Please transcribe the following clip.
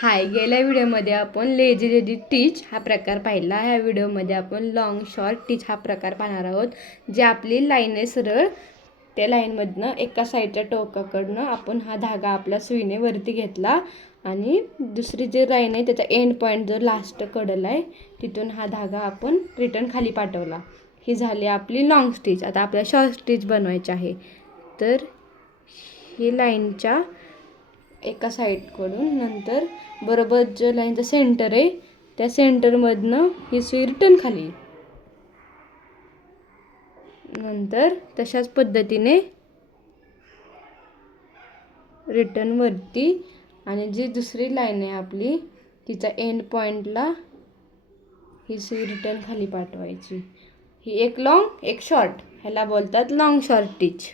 हाय, गेल्या व्हिडिओमध्ये आपण लेझी लेझी टीच हा प्रकार पाहिला. ह्या व्हिडिओमध्ये आपण लॉंग शॉर्ट टीच हा प्रकार पाहणार आहोत. जे आपली लाईन आहे सरळ, त्या लाईनमधनं एका साईडच्या टोकाकडनं आपण हा धागा आपल्या सुईने वरती घेतला आणि दुसरी जी लाईन आहे त्याचा एंड पॉईंट जो लास्ट कडेला आहे तिथून हा धागा आपण रिटर्न खाली पाठवला. ही झाली आपली लॉंग स्टिच. आता आपल्याला शॉर्ट स्टिच बनवायची आहे. तर ही लाईनच्या एका साईडकडून नंतर बरोबर जो लाईनचं सेंटर आहे त्या सेंटरमधनं ही सुई रिटर्न खाली, नंतर तशाच पद्धतीने रिटर्न वरती, आणि जी दुसरी लाईन आहे आपली तिचा एंड पॉईंटला ही सुई रिटर्न खाली पाठवायची. ही एक लॉंग एक शॉर्ट, ह्याला बोलतात लॉंग शॉर्ट टीच.